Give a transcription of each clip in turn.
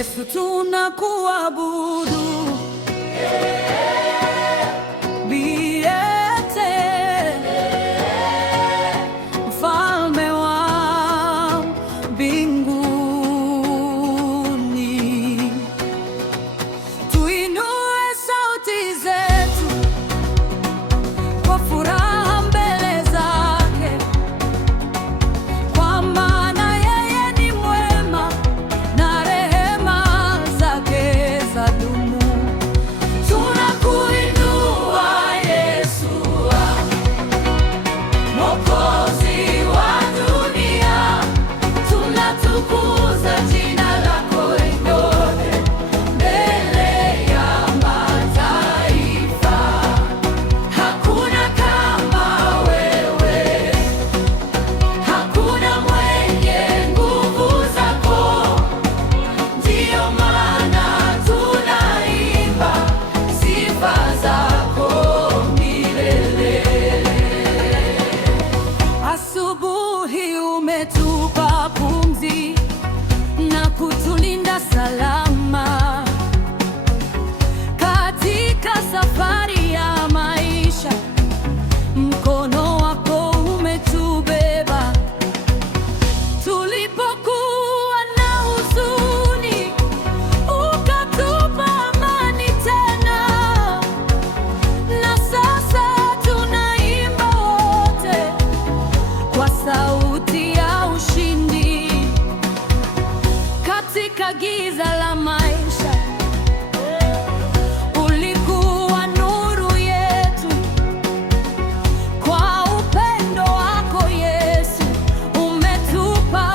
Yesu tunakuabudu. Biete, mfalme wa mbinguni. Tuinue sauti zetu kwa furaha mbele zake, kwa maana yeye ni mwema na rehema zake zadumu. Tunakuinua Yesu, Mwokozi wa dunia, tunatukuza jina lako yote mbele ya mataifa. Hakuna kama wewe, hakuna mwenye nguvu zako, ndiyo maana tunaimba sifa zako milele. Asubuhi umetupa pumzi na kutulinda salama katika safari ya maisha. Mkono wako umetubeba tulipokuwa na huzuni, ukatupa amani tena, na sasa tunaimba wote kwa sauti ya ushindi. Katika giza la maisha ulikuwa nuru yetu. Kwa upendo wako Yesu umetupa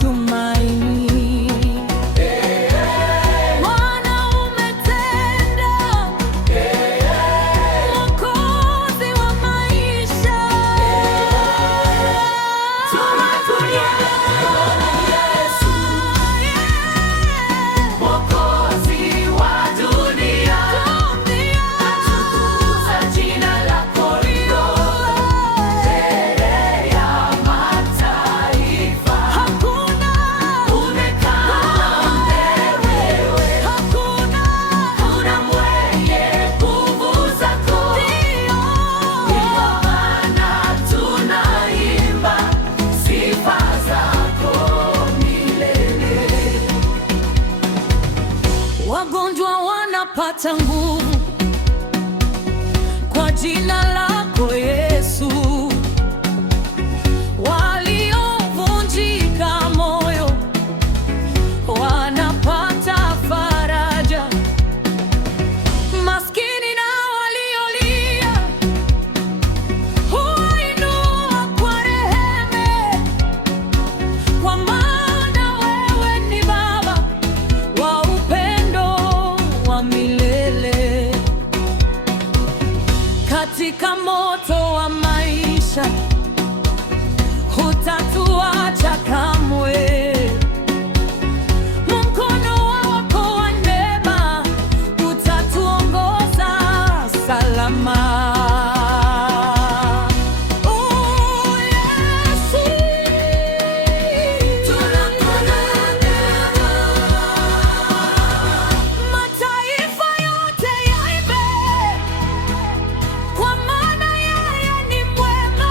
tumaini. Bwana umetenda, Mwokozi wa maisha. Tunakuinua Yesu, Mwokozi wa dunia, tunatukuza jina lako yote mbele ya mataifa. Hakuna kama wewe, hakuna mwenye nguvu zako, ndiyo maana tunaimba sifa zako milele. Wagonjwa wanapata nguvu kwa jina lako Yesu. Waliovunjika moyo wanapata faraja. Maskini na waliolia huinua kwa rehema, kwa maana wewe ni Baba wa upendo wa milele. Katika moto wa maisha hutatuacha kamwe. Mkono wako wa neema utatuongoza salama. Yesu, mataifa yote yaimbe, kwa maana yeye ni mwema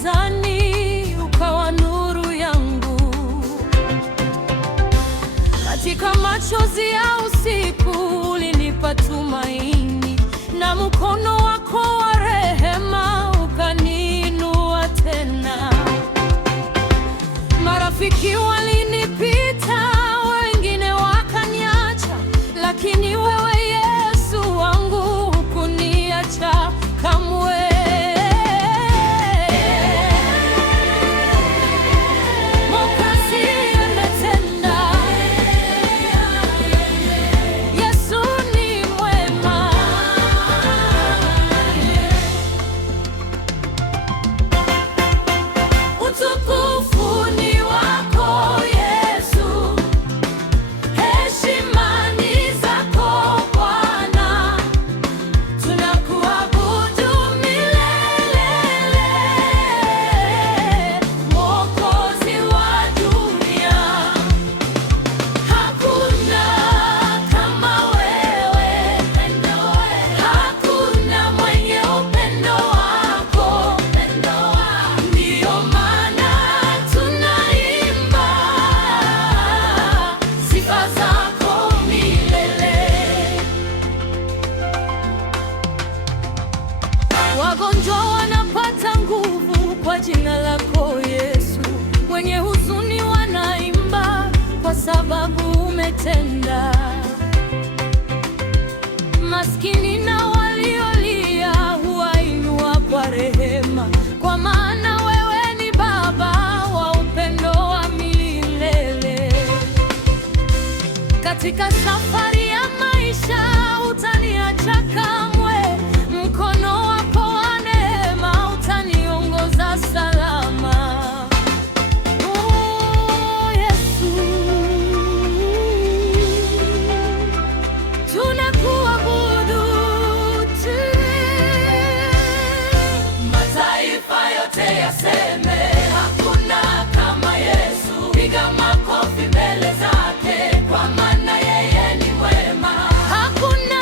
gizani, ukawa nuru yangu. Katika machozi ya usiku ulinipa tumaini, na mkono wako wa rehema ukaniinua tena. Marafiki walinipita, wengine wakaniacha, lakini wewe Yesu wangu hukuniacha kamwe. Wagonjwa wanapata nguvu kwa jina lako Yesu, wenye huzuni wanaimba kwa sababu umetenda. Maskini na waliolia huwainua kwa rehema, kwa maana wewe ni Baba wa upendo wa milele. Katika safari ya maisha hutaniacha kamwe, mkono wako wa neema utaniongoza salama. Oh, Yesu, tunakuabudu tu. Mataifa yote yaseme hakuna kama Yesu. Piga makofi mbele zake, kwa maana yeye ni mwema. Hakuna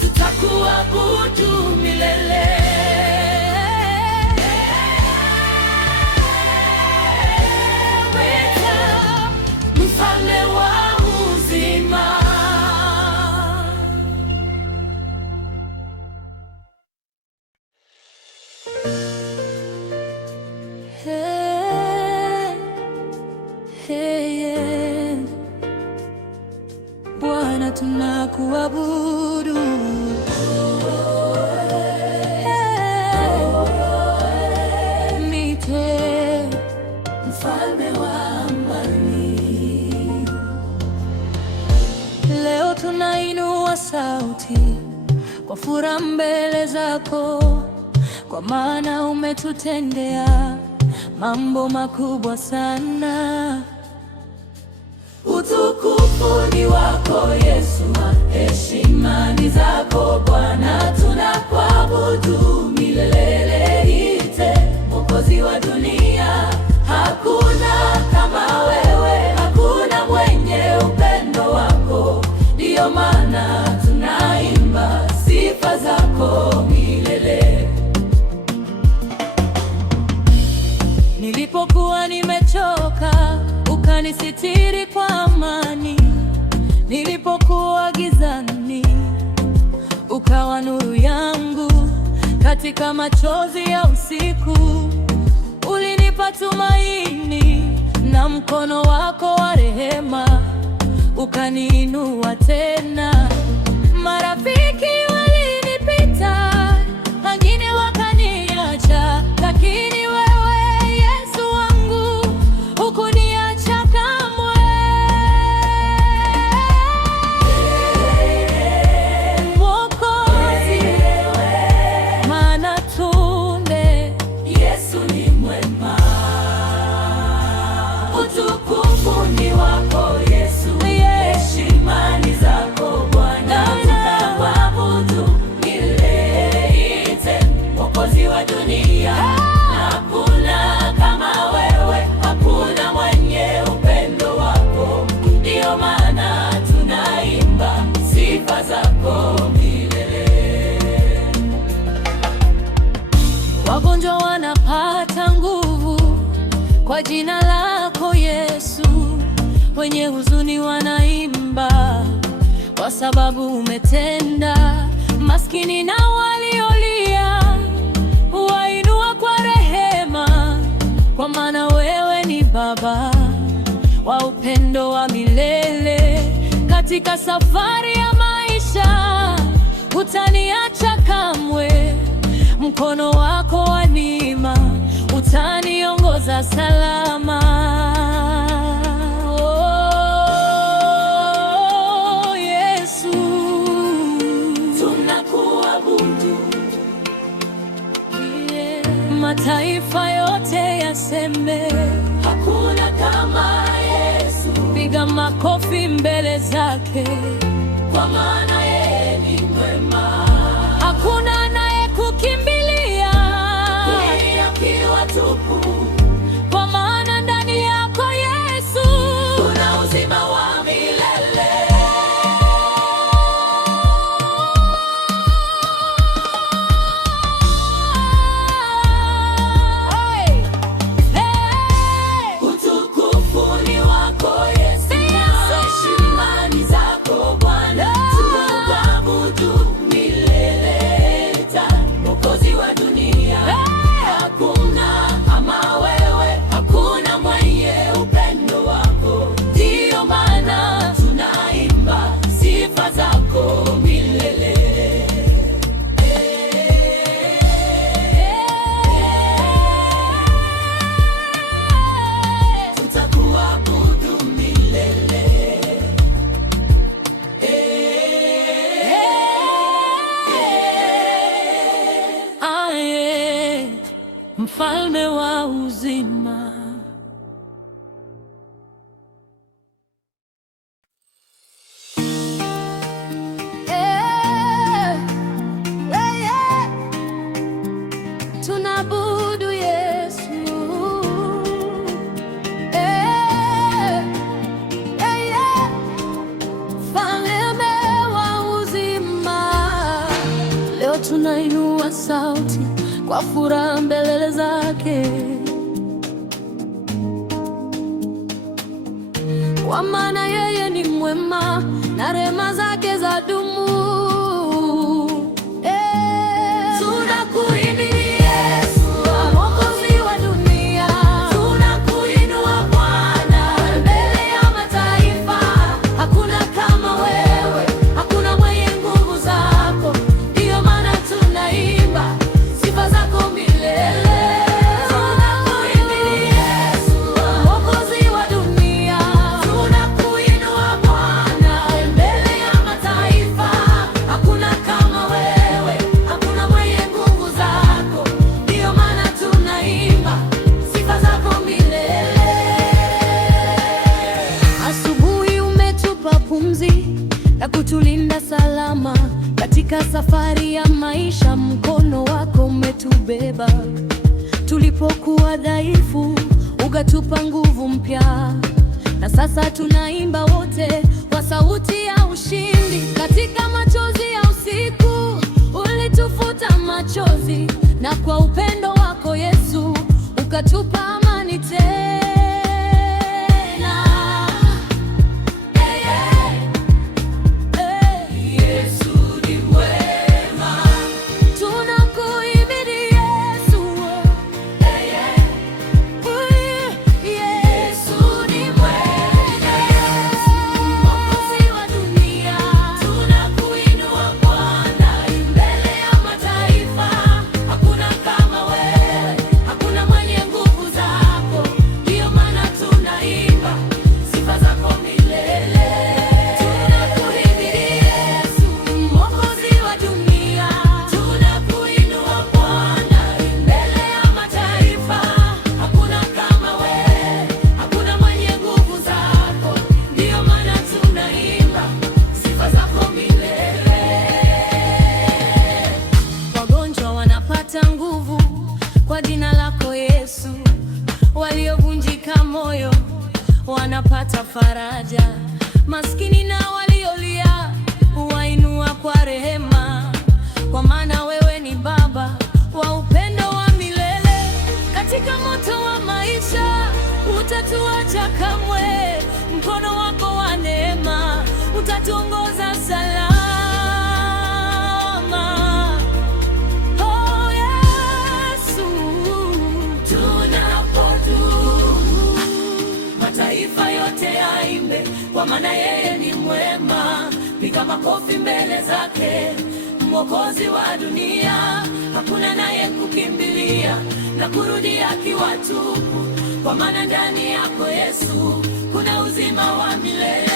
tutakuabudu milele. Mfalme wa uzima. Bwana tunakuabudu. Mite mfalme wa amani. Leo tunainua sauti kwa furaha mbele zako, kwa maana umetutendea mambo makubwa sana. Utukufu ni wako Yesu, heshima ni zako Bwana. Tunakuabudu milele ite, Mwokozi wa dunia. Hakuna kama wewe, hakuna mwenye upendo wako. Ndiyo maana tunaimba sifa zako milele. Nilipokuwa nimechoka ukanisitiri kwa amani, nilipokuwa gizani ukawa nuru yangu. Katika machozi ya usiku ulinipa tumaini, na mkono wako wa rehema ukaniinua tena. Marafiki walinipita, wengine wakaniacha, lakini wewe Yesu wangu hukuniacha kamwe. Mwokozi, maana tunde, Yesu ni mwema. Utukufu ni wako Yesu, heshima ni zako Bwana, tutakuabudu milele. Mwokozi wa dunia, hakuna kama wewe, hakuna mwenye upendo wako, ndiyo maana tunaimba sifa zako milele. Wagonjwa wanapata nguvu kwa jina lako Yesu, wenye huzuni wanaimba kwa sababu umetenda. Maskini na waliolia huwainua kwa rehema, kwa maana wewe ni Baba wa upendo wa milele. Katika safari ya maisha hutaniacha kamwe, mkono wako wa neema utaniongoza salama. Oh, Yesu, tunakuabudu. Mataifa yote yaseme, hakuna kama Yesu. Piga makofi mbele zake, kwa maana yeye ni mwema. Hakuna anayekukimbilia akiwa tupu, kwa maana ndani yako Yesu kuna uzima wa milele. Hey, hey. Utukufu ni wako Yesu, heshima ni zako Bwana, tunakuabudu milele. Mwokozi wa dunia, hakuna kama wewe, hakuna mwenye upendo wako, ndiyo maana tunaimba sifa zako milele. Tutakuabudu milele. Aye, mfalme wa uzima. Tunaabudu Yesu. Mfalme wa uzima. Leo tunainua sauti kwa furaha mbele zake, kwa maana yeye ni mwema na rehema zake zadumu. Tunakuimbia Yesu, Mwokozi wa dunia, tunakuinua Bwana mbele ya mataifa. Hakuna kama wewe, hakuna mwenye nguvu zako, ndiyo maana tunaimba sifa zako milele. Tunakuimbia Yesu, Mwokozi wa dunia, tunakuinua Bwana mbele ya mataifa. Hakuna kama wewe, hakuna mwenye nguvu zako, ndiyo maana tunaimba sifa zako milele. Asubuhi umetupa pumzi na kutulinda salama katika safari ya maisha. Mkono wako umetubeba tulipokuwa dhaifu, ukatupa nguvu mpya, na sasa tunaimba wote kwa sauti ya ushindi. Katika machozi ya usiku ulitufuta machozi, na kwa upendo wako Yesu ukatupa amani tena. moyo wanapata faraja. Maskini na waliolia wainua kwa rehema, kwa maana wewe ni Baba wa upendo wa milele. Katika moto wa maisha hutatuacha kamwe, mkono wako wa neema utatuongoza salama. Oh Yesu, tunapodumu mataifa yote yaimbe, kwa maana yeye ni mwema. Piga makofi mbele zake, Mwokozi wa dunia. Hakuna naye kukimbilia na kurudi akiwa tupu, kwa maana ndani yako Yesu kuna uzima wa milele.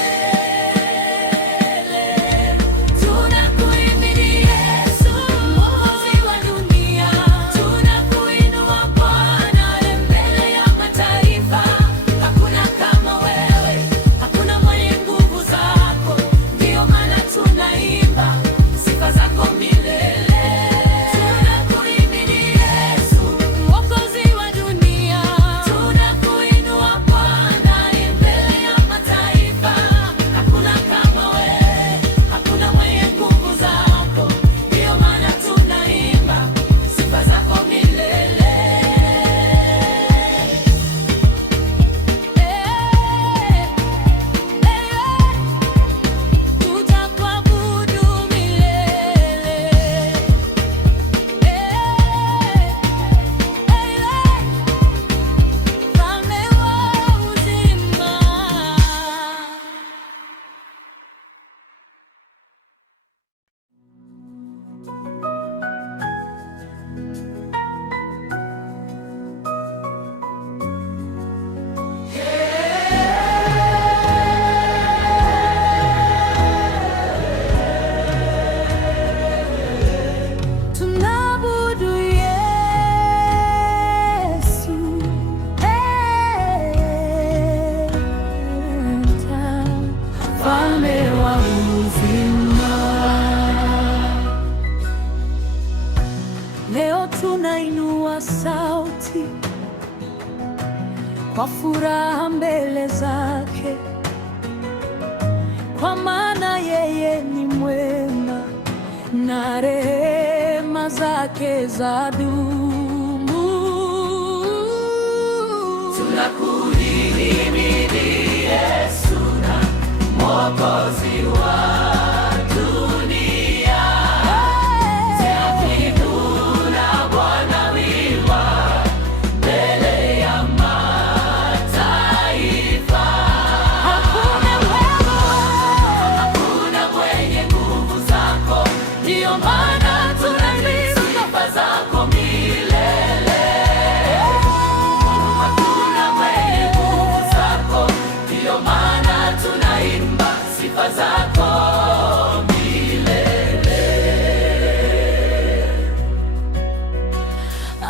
Leo tunainua sauti kwa furaha mbele zake, kwa maana yeye ni mwema na rehema zake zadumu. Tunakuhimidi Yesu na Mwokozi wa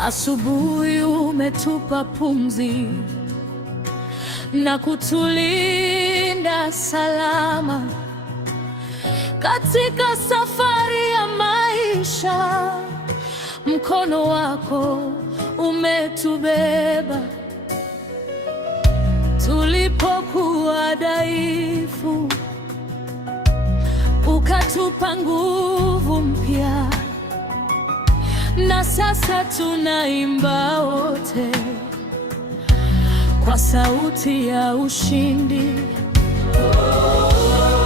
asubuhi umetupa pumzi na kutulinda salama katika safari ya maisha. Mkono wako umetubeba tulipokuwa dhaifu, ukatupa nguvu mpya, na sasa tunaimba wote kwa sauti ya ushindi.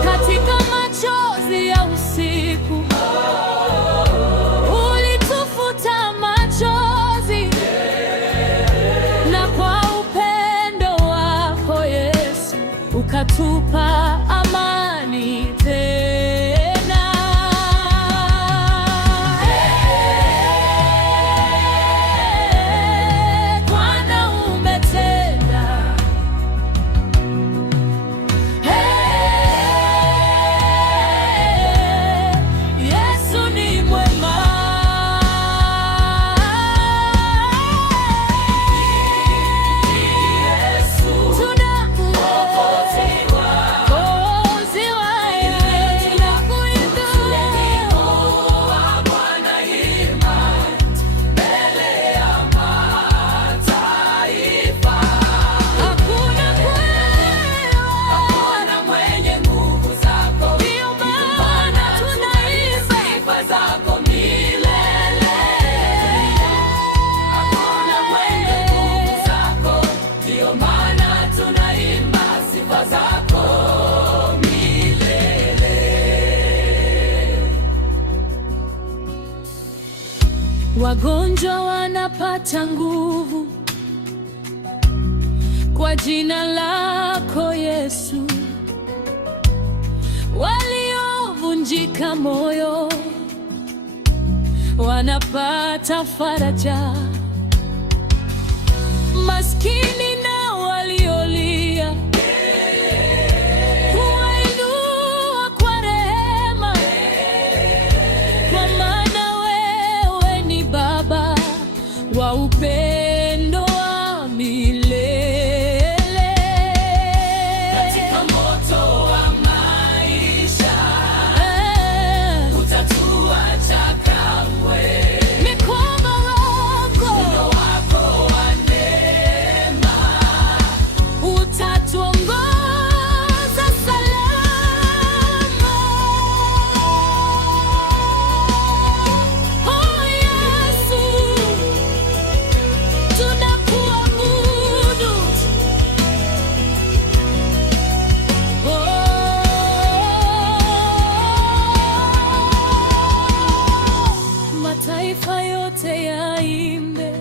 Katika machozi ya usiku ulitufuta machozi, na kwa upendo wako Yesu ukatupa amani tena. wagonjwa wanapata nguvu kwa jina lako Yesu, waliovunjika moyo wanapata faraja, maskini na waliolia huwainua kwa rehema, kwa maana wewe ni Baba wa upendo wa milele. Katika moto wa maisha utatuacha kamwe. Mikono wako wa neema utatuongoza salama. Oh Yesu, tunakuabudu. Mataifa yote yaimbe,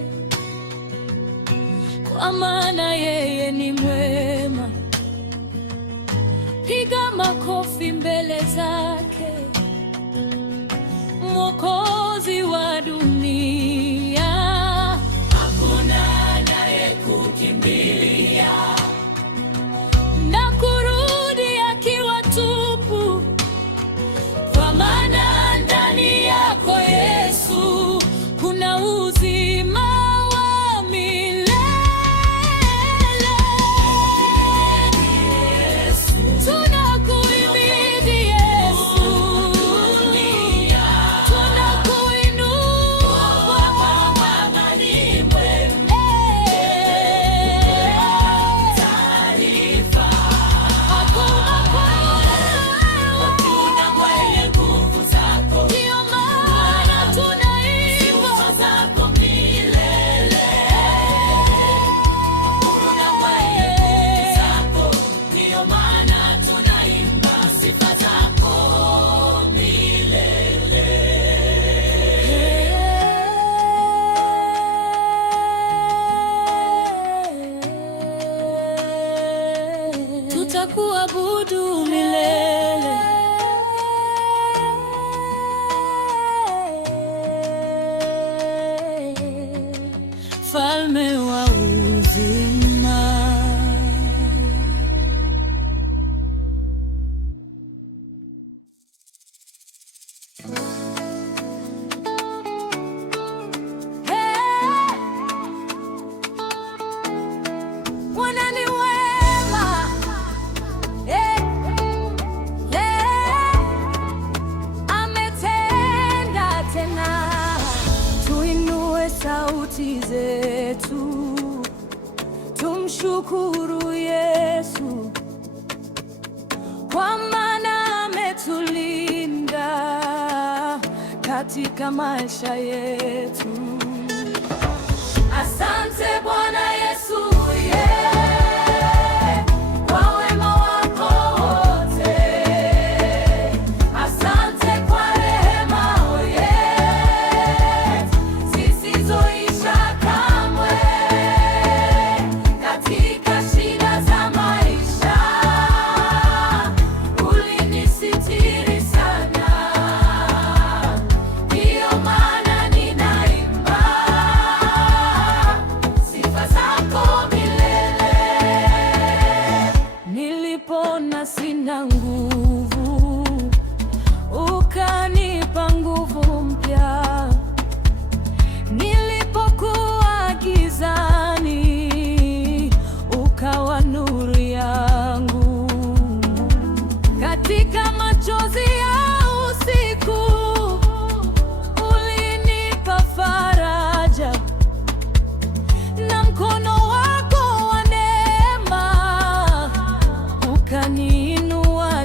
kwa maana yeye ni mwema. Piga makofi mbele zake, Mwokozi wa dunia. Hakuna anayekukimbilia na kurudi akiwa tupu, kwa maana ndani yako Yesu kuna uzima wa milele. Tunakuhimidi Yesu, tunakuinua Bwana, ni mwema. Taarifa hakuna mwenye nguvu zako, ndio maana tunaimba sifa zako milele. Hakuna mwenye nguvu zako, ndio maana tunaimba sifa zako milele. Tutakuabudu milele. Mfalme wa uzima. Bwana ni wema, ametenda tena. Tuinue sauti zetu, tumshukuru Yesu, kwa maana ametulinda katika maisha yetu. Asante Bwana Yesu, kwa wema wako wote. Asante kwa rehema zisizoisha kamwe. Katika shida za maisha ulinisitiri sana, ndiyo maana ninaimba sifa zako milele. Nilipona sina nguvu, ukanipa nguvu mpya. Nilipokuwa gizani, ukawa nuru yangu. Katika machozi ya usiku ulinipa faraja, na mkono wako wa neema ukaniinua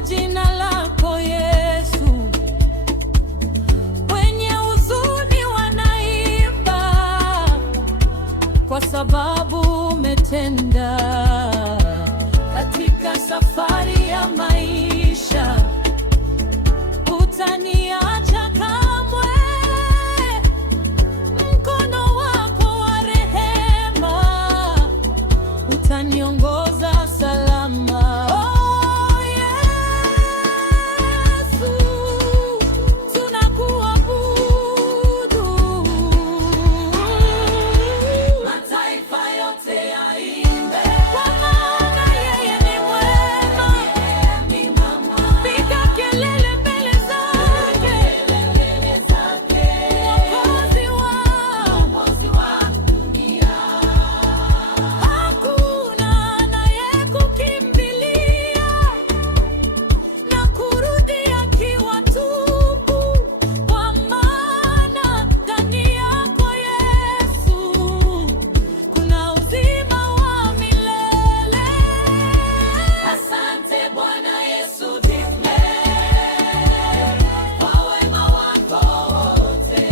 kwa jina lako Yesu. Wenye huzuni wanaimba kwa sababu umetenda. Katika safari ya maisha hutaniacha kamwe. Mkono wako wa rehema utaniongoza salama. Oh, Yesu, tunakuabudu. Mataifa yote yaimbe, kwa maana yeye ni mwema. Piga kelele mbele zake, Mwokozi wa dunia. Hakuna anayekukimbilia na kurudi akiwa tupu, kwa maana ndani yako Yesu kuna uzima wa milele. Asante Bwana Yesu, kwa wema wako wote.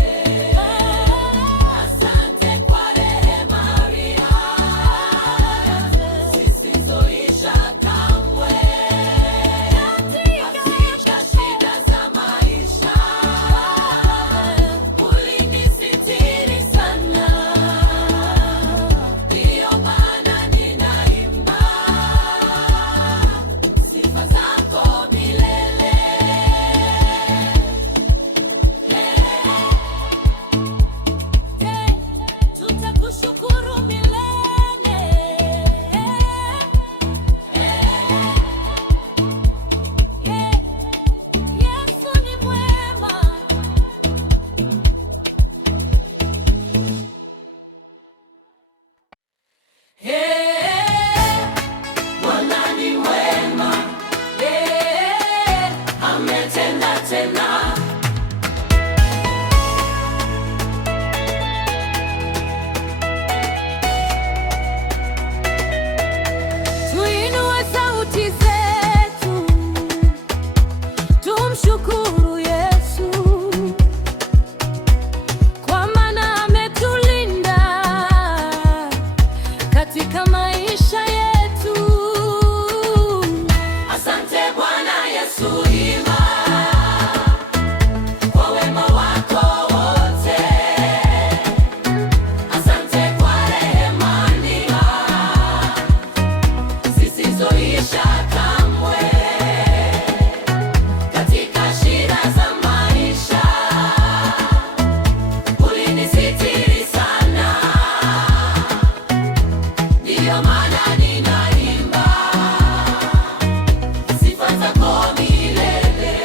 Asante kwa rehema zisizoisha kamwe. Katika shida za maisha ulinisitiri sana, ndiyo maana ninaimba sifa zako milele. Tutakushukuru milele. Yesu ni mwema. Bwana ni mwema. Ametenda tena. Tuinue sauti zetu, tumshukuru Yesu, kwa maana ametulinda katika maisha yetu. Asante Bwana Yesu, ima kwa wema wako wote. Asante kwa rehema zisizoisha kamwe. Katika shida za maisha ulinisitiri sana, ndiyo maana ninaimba sifa zako milele.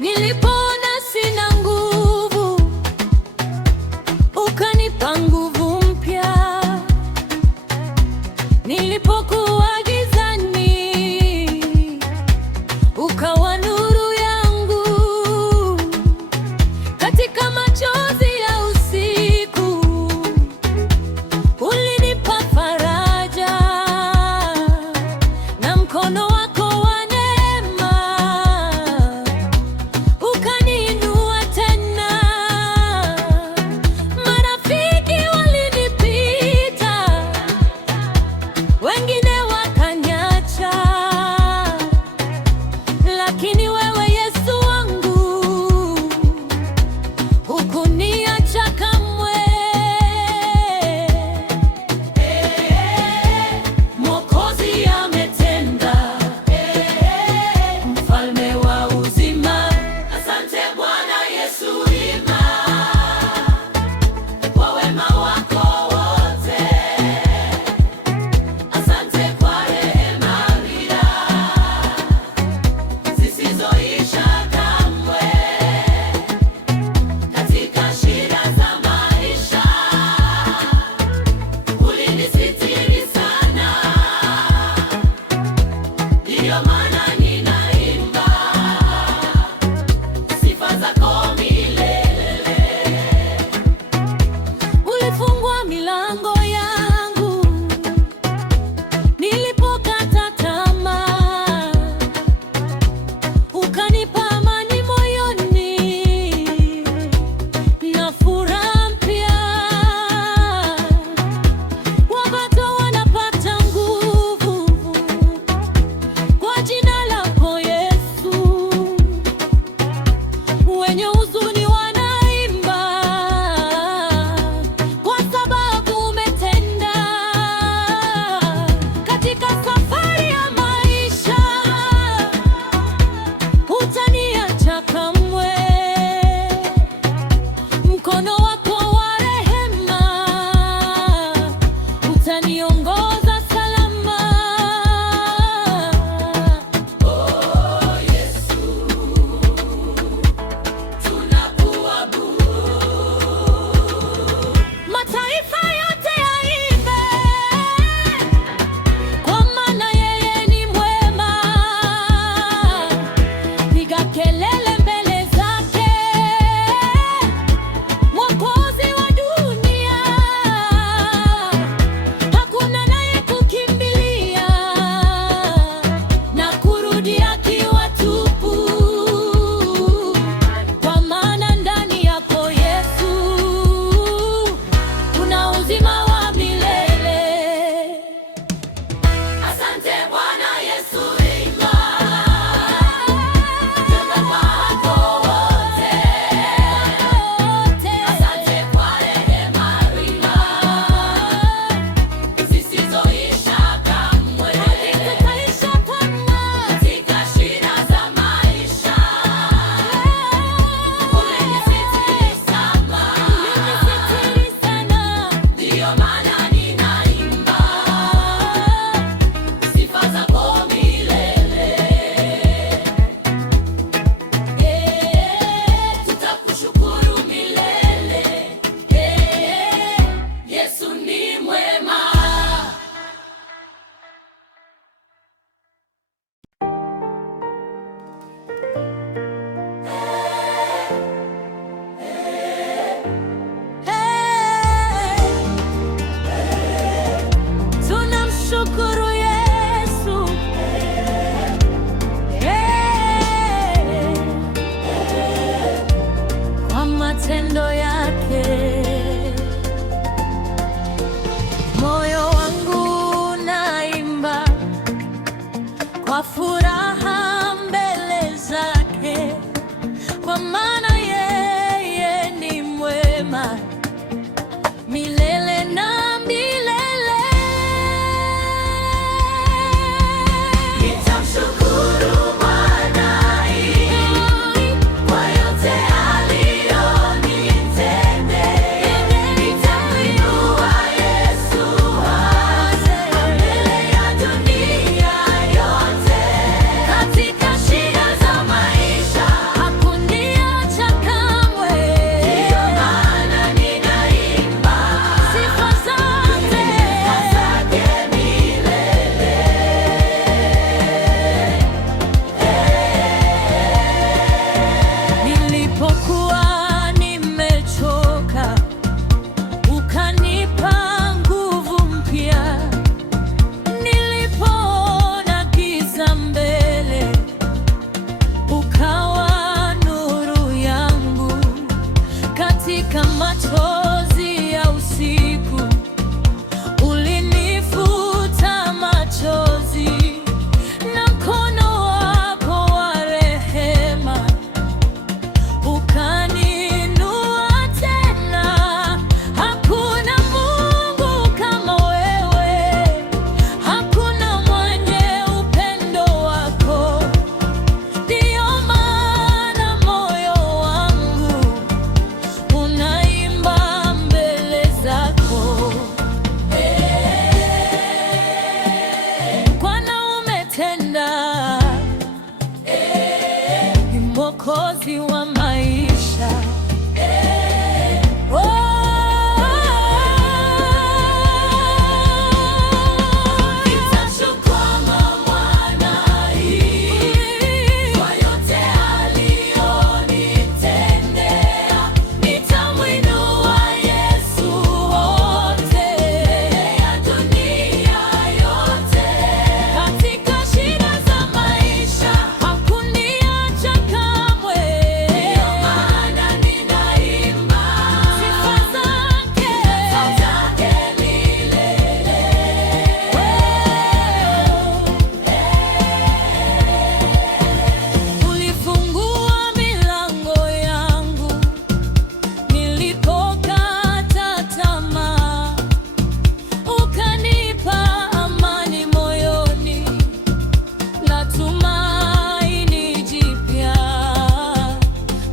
Nilipoona sina nguvu, ukanipa nguvu mpya. Nilipokuwa gizani, ukawa nuru yangu. Katika machozi ya usiku ulinipa faraja, na mkono wako wa neema ukaniinua tena. Marafiki walinipita, wengine wakaniacha, lakini wewe Yesu wangu hukuniacha kamwe. Mwokozi ametenda, mfalme wa uzima. Asante Bwana Yesu, ima kwa wema wako wote. Asante kwa rehema zisizoisha kamwe. Katika shida za maisha ulinisitiri sana, ndiyo maana ninaimba sifa zako milele. Ulifungua milango yangu nilipokata tamaa. furaha mbele zake, kwa maana yeye ni mwema milele na milele. Nitamshukuru Bwana kwa yote aliyonitendea. Nitamwinua Yesu mbele ya dunia yote. Katika shida za maisha hakuniacha kamwe. Ndiyo maana ninaimba sifa zake milele. Nilipokuwa nimechoka, ukanipa nguvu mpya. Nilipoona giza mbele, ukawa nuru yangu. Katika machozi ya usiku, ulinifuta machozi, na mkono wako wa rehema ukaniinua tena. Hakuna Mungu kama wewe, hakuna mwenye upendo wako. Ndiyo maana moyo wangu unaimba mbele zako. Bwana umetenda, ni Mwokozi wa maisha. Oh, nitamshukuru Bwana kwa yote aliyonitendea. Nitamwinua Yesu wote ya dunia yote. Katika shida za maisha hakuniacha kamwe. Ndiyo maana ninaimba sifa zake milele. Ulifungua milango yangu nilipokata tamaa, ukanipa amani moyoni na tumaini jipya.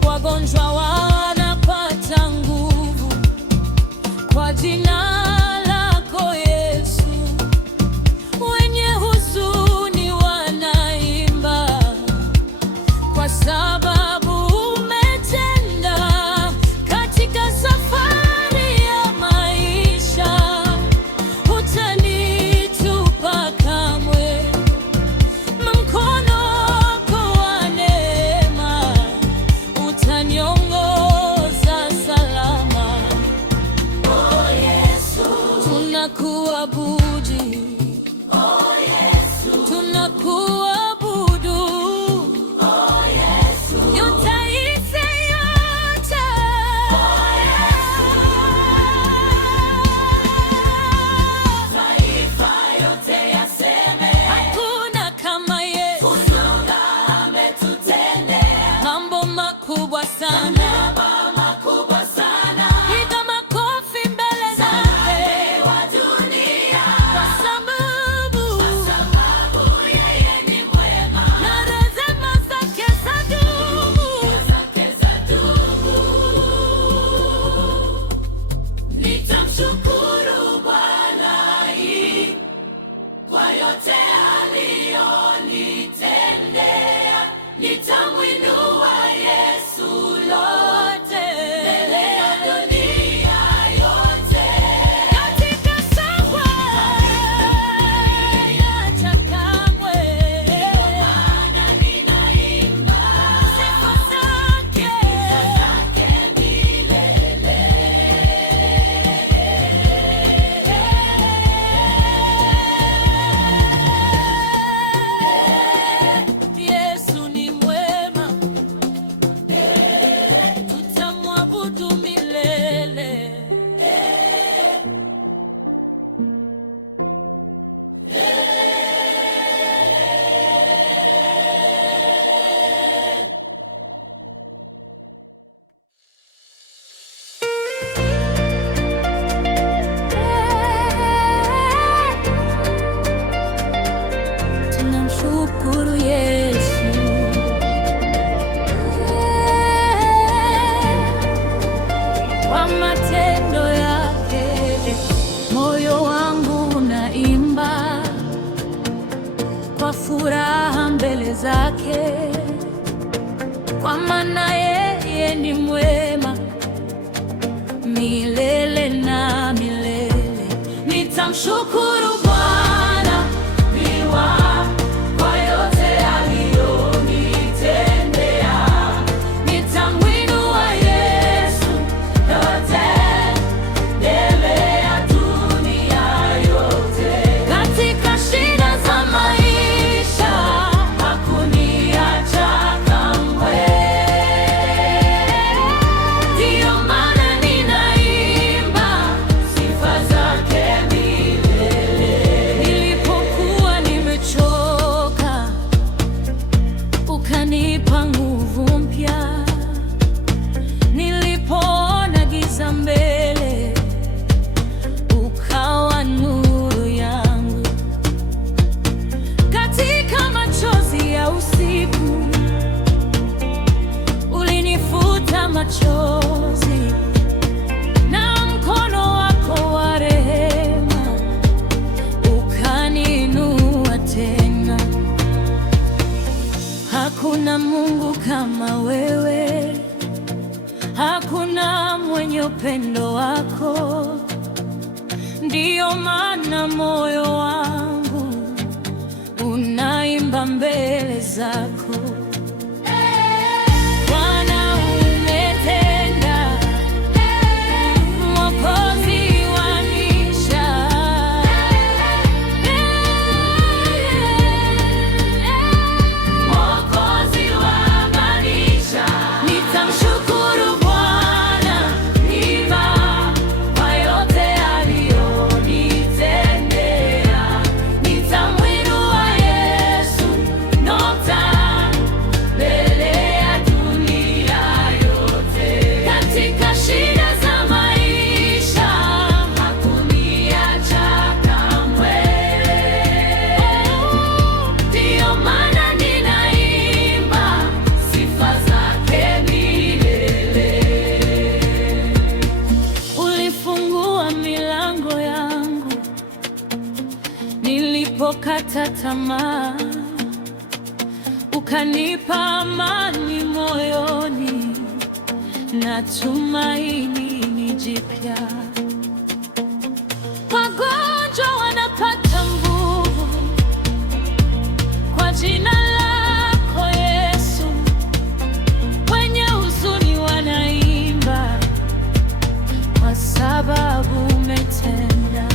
Wagonjwa wanapata nguvu kwa jina lako Yesu, wenye huzuni wanaimba kwa sababu umetenda. Katika safari ya maisha hutanitupa kamwe, na mkono wako wa neema utaniongoza salama. Oh Yesu, tunakuabudu. Oh Yesu, tunakuabudu. Oh Yesu, yutaise yote. Oh Yesu, taifa yote yaseme hakuna kama Yesu. Kusonga ametutendea mambo makubwa sana. Piga makofi mbele zake wa dunia, kwa sababu yeye ni mwema na rehema zake zadumu. Nitamshukuru Bwana kwa yote aliyonitendea. Nitamwinua Yesu. furaha mbele zake, kwa maana yeye ni mwema milele na milele. Nitamshukuru Bwana kwa yote aliyonitendea. Nitamwinua Yesu yote mbele ya dunia yote. Katika shida za maisha hakuniacha kamwe. Ndiyo maana ninaimba sifa zake milele. Nilipokuwa nimechoka, ukanipa nguvu mpya. Nilipoona giza mbele, ukawa nuru yangu. Katika machozi ya usiku, ulinifuta machozi, na mkono wako wa rehema ukaniinua tena. Hakuna Mungu kama wewe, hakuna mwenye upendo wako. Ndiyo maana moyo wangu unaimba mbele zako. Bwana umetenda, Mwokozi wa maisha. Mwokozi wa maisha. Nitamshukuru Bwana kwa yote aliyonitendea. Nitamwinua Yesu nota mbele ya dunia yote. Katika shida za maisha hakuniacha kamwe. Ndiyo maana ninaimba sifa zake milele. Ulifungua milango yangu nilipokata tamaa, ukanipa amani moyoni na tumaini ni jipya. Wagonjwa wanapata nguvu kwa jina lako Yesu, wenye huzuni wanaimba kwa sababu umetenda.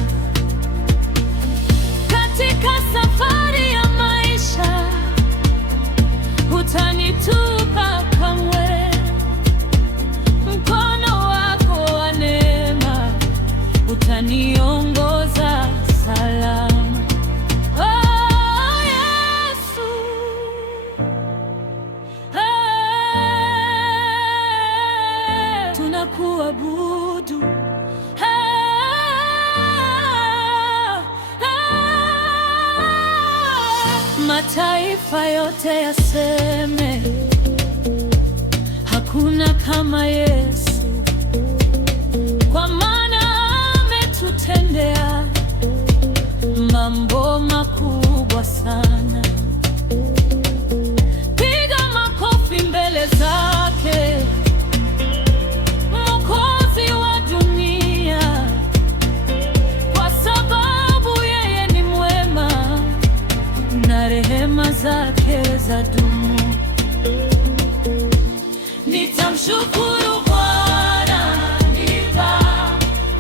Katika safari ya maisha hutanitupa kamwe. Mkono wako wa neema utaniongoza salama. Oh, Yesu, tunakuabudu. Mataifa yote yaseme hakuna kama Yesu, kwa maana ametutendea mambo makubwa sana. Piga makofi mbele zake, Mwokozi wa dunia, kwa sababu yeye ni mwema na rehema zake zadumu. Nitamshukuru Bwana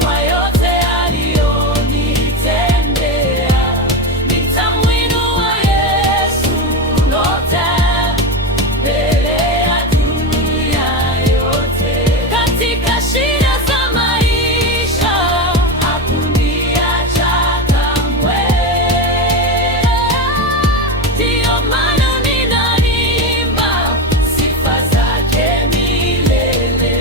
kwa yote aliyonitendea. Nitamwinua Yesu lote mbele ya dunia yote. Katika shida za maisha hakuniacha kamwe. Ndiyo maana ninaimba sifa zake milele.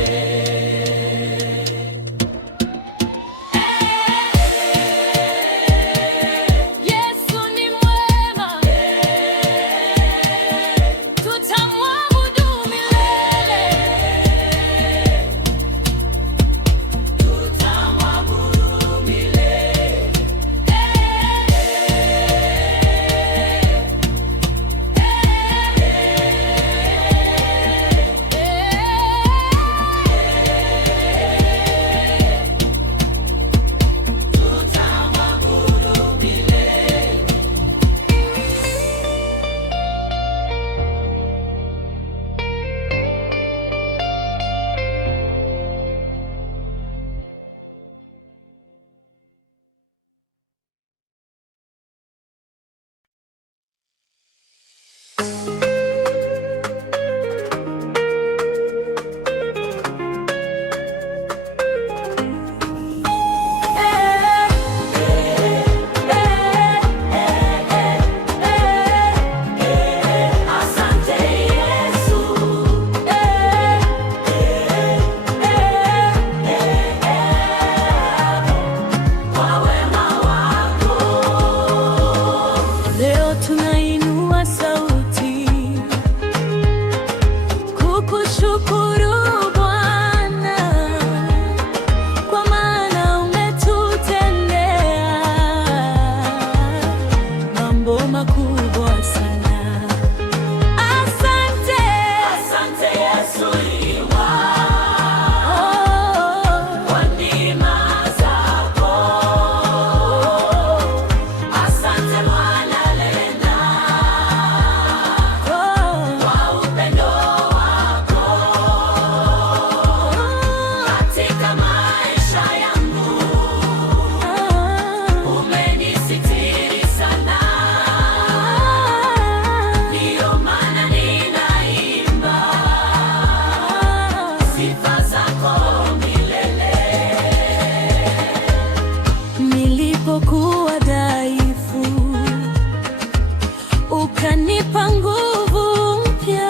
ukanipa nguvu mpya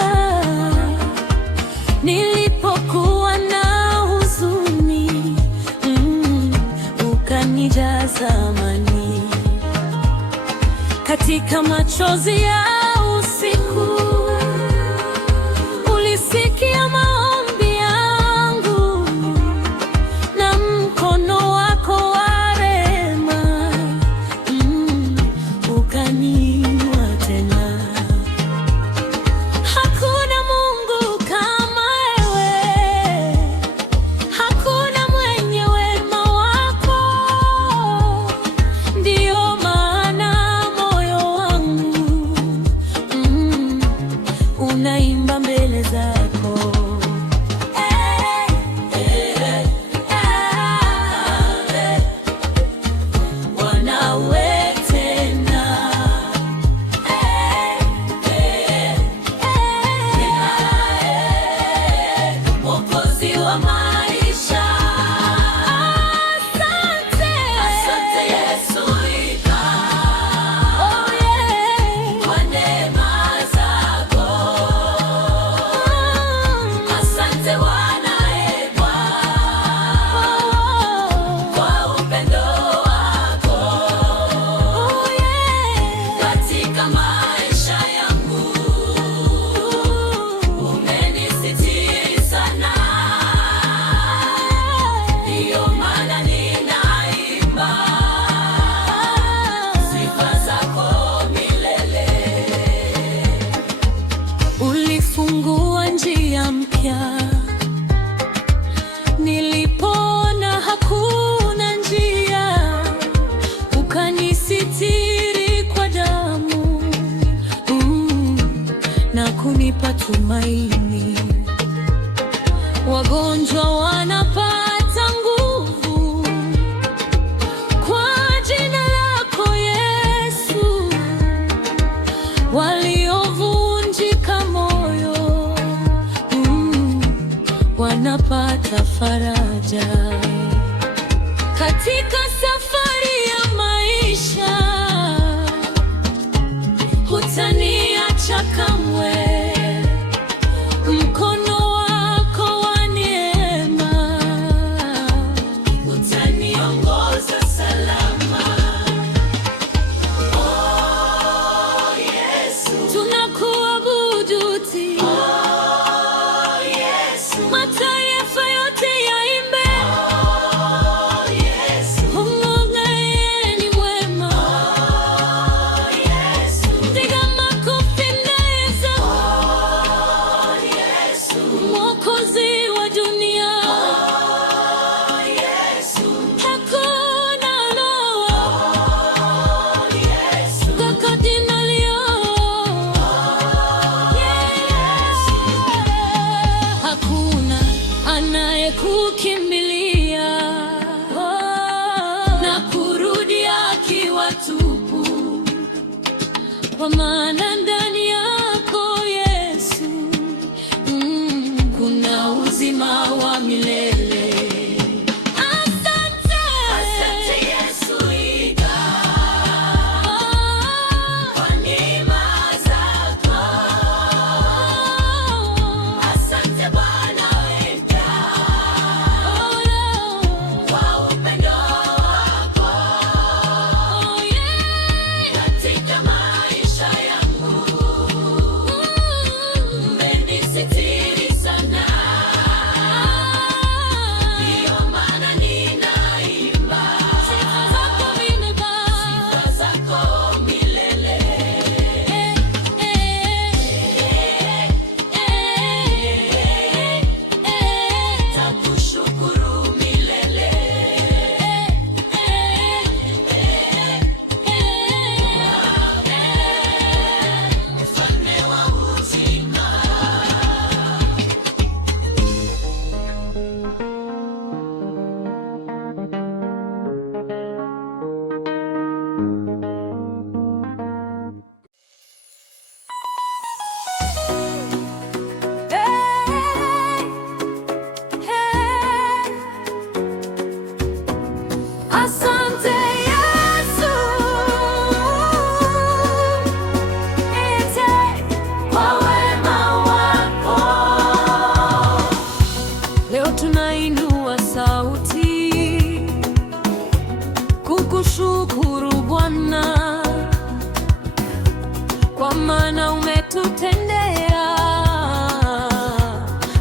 nilipokuwa na huzuni, ukanijaza amani katika machozi ya usiku. Ulisikia maombi yangu na mkono wako wa rehema, ukaniinua tena. Hakuna Mungu kama wewe, hakuna mwenye wema wako. Ndiyo maana moyo wangu unaimba mbele zako. Mwokozi wa maisha, asante Yesu, kwa neema zako. Asante Bwana, kwa upendo wako katika maisha yangu. Umenisitiri sana, ndiyo maana ninaimba sifa zako milele. Ulifungua njia mpya nilipoona hakuna njia, ukanisitiri kwa damu na kunipa tumaini. Wagonjwa wanapata nguvu kwa jina lako Yesu, waliovunjika moyo wanapata faraja. Katika safari ya maisha hutaniacha kamwe. Mkono wako wa neema utaniongoza salama. Oh Yesu, tunakuabudu ti. Oh Yesu, mataifa yote yaimbe. umenitutendea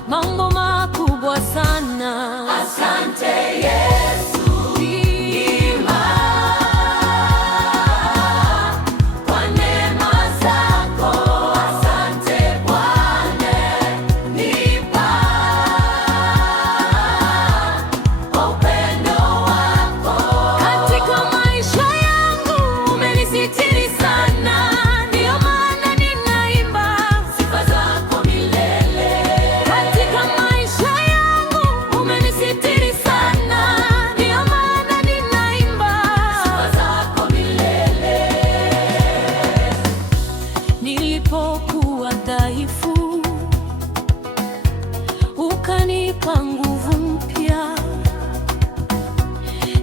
mambo makubwa sana. Asante Yesu. Nilipokuwa dhaifu, ukanipa nguvu mpya.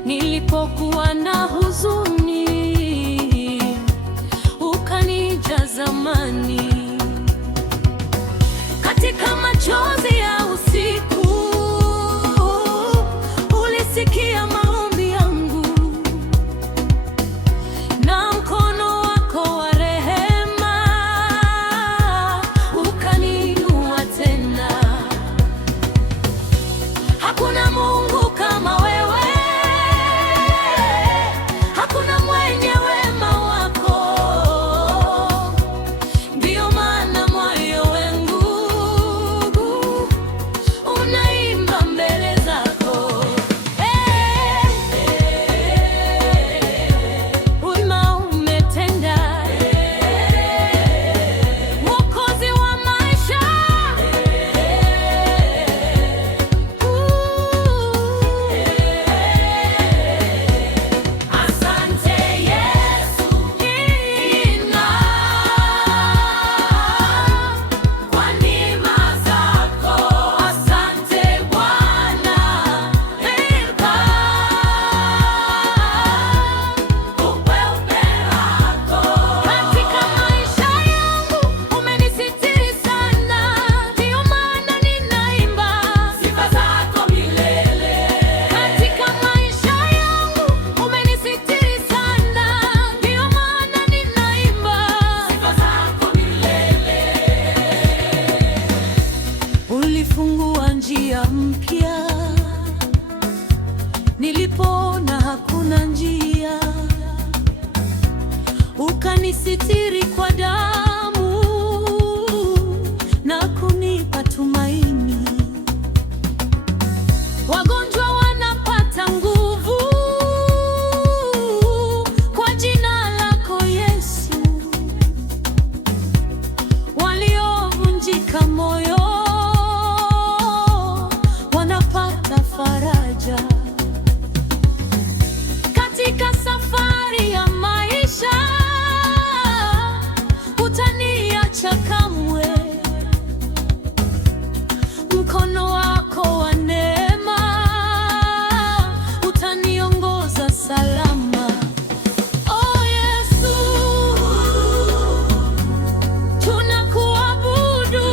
Nilipokuwa na huzuni, ukanijaza amani. Katika machozi ya usiku, ulisikia maombi yangu, na mkono wako wa rehema ukaniinua tena. Hakuna Mungu kama wewe, hakuna mwenye wema wako. Ndio maana moyo wangu unaimba mbele zako. Wema umetenda, Mwokozi wa maisha. Asante Yesu, kwa neema zako. Asante Bwana, katika maisha yangu umenisitiri sana, ndio maana ninaimba sifa zako milele. Katika maisha yangu umenisitiri sana, ndio maana ninaimba sifa zako milele. Ulifungua njia mpya nilipoona hakuna njia, ukanisitiri kwa damu na kunipa tumaini. Wagonjwa wanapata nguvu kwa jina lako Yesu, waliovunjika moyo wanapata faraja. Katika safari ya maisha hutaniacha kamwe, mkono wako wa neema utaniongoza salama. Oh Yesu, tunakuabudu.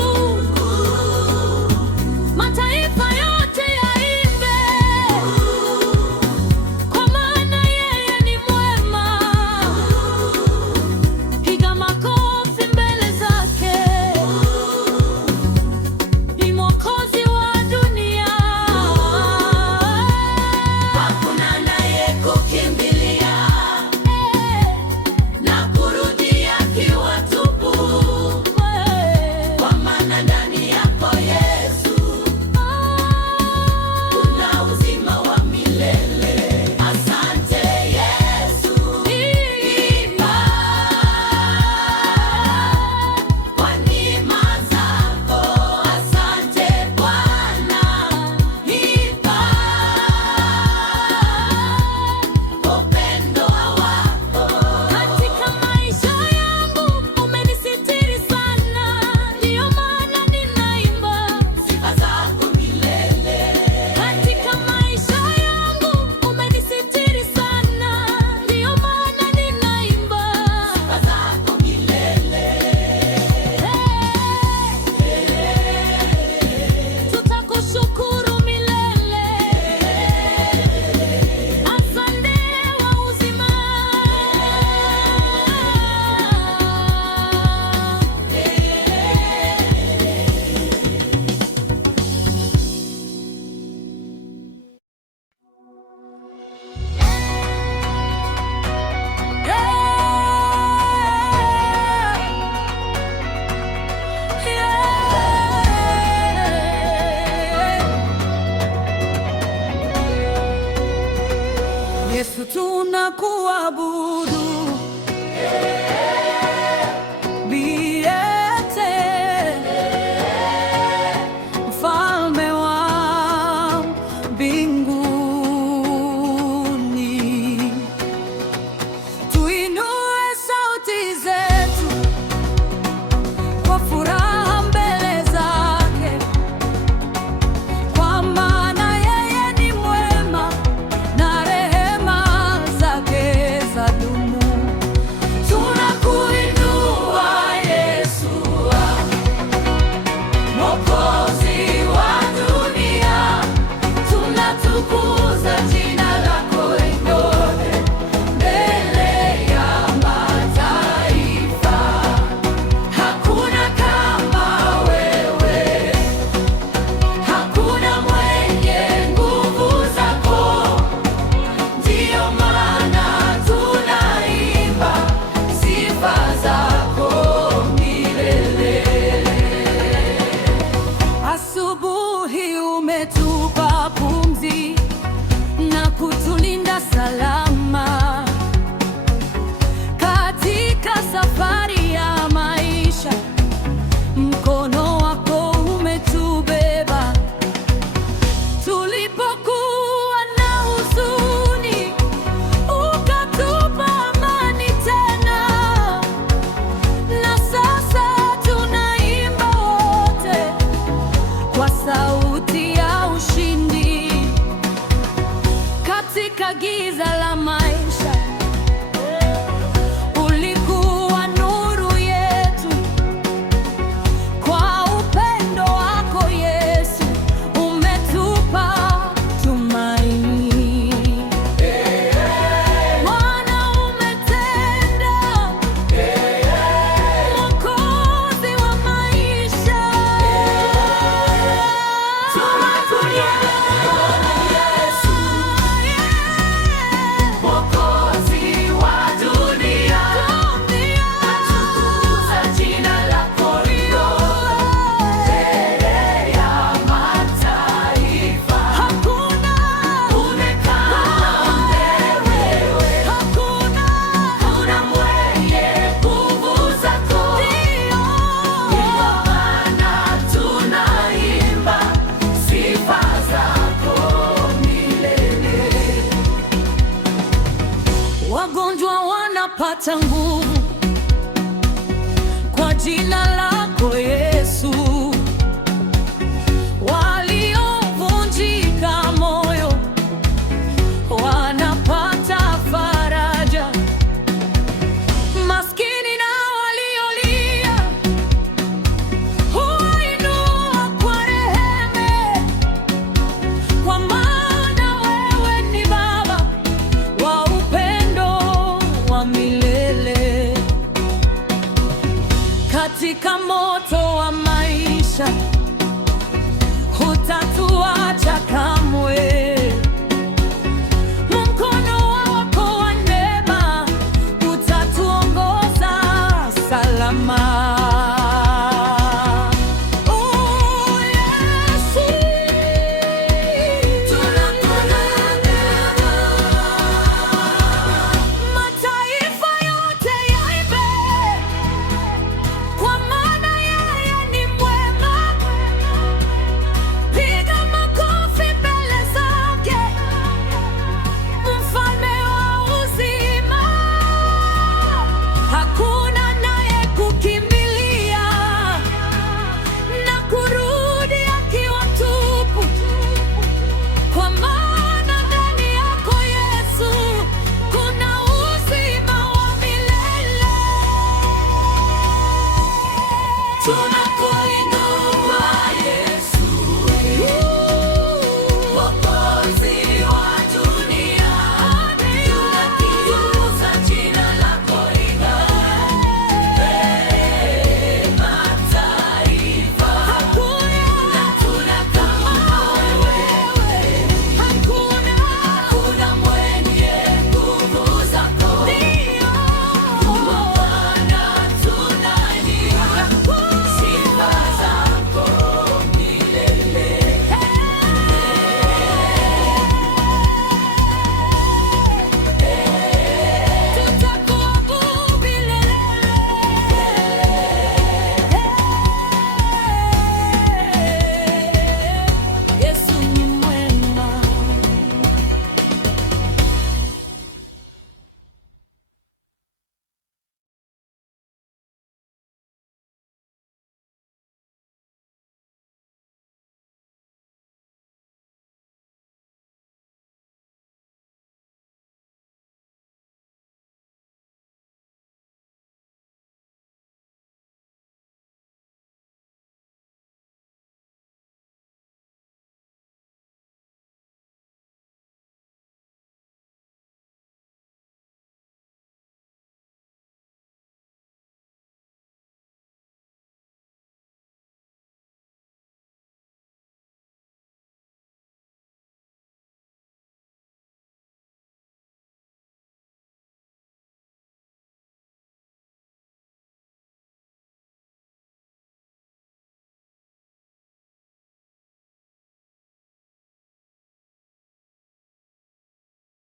tunakuabudu. Biete, mfalme wa mbinguni. Tuinue sauti zetu kwa furaha mbele zake, kwa maana yeye ni mwema na rehema zake zadumu. Tunakuinua Yesu, Mwokozi wa dunia, tunatukuza jina lako Yehova mbele ya mataifa. Hakuna kama wewe, hakuna mwenye nguvu zako, ndiyo maana tunaimba sifa zako milele. Asubuhi umetupa pumzi na kutulinda salama katika safari ya maisha. Mkono wako umetubeba tulipokuwa na huzuni, ukatupa amani tena, na sasa tunaimba wote kwa sauti ya ushindi. Katika giza la maisha ulikuwa nuru yetu. Kwa upendo wako Yesu umetupa tumaini. Bwana umetenda, Mwokozi wa maisha. Mwokozi wa dunia, natukuza jina lako mbele ya mataifa. Hakuna wewe, hakuna mwenye nguvu zako, ndiyo maana tunaimba sifa zako milele. Wagonjwa wanapata nguvu kwa jina lako Yesu. Waliovunjika moyo wanapata faraja. Maskini na waliolia huinua kwa rehema, kwa maana wewe ni Baba wa upendo wa milele. Katika moto wa maisha hutatuacha kamwe.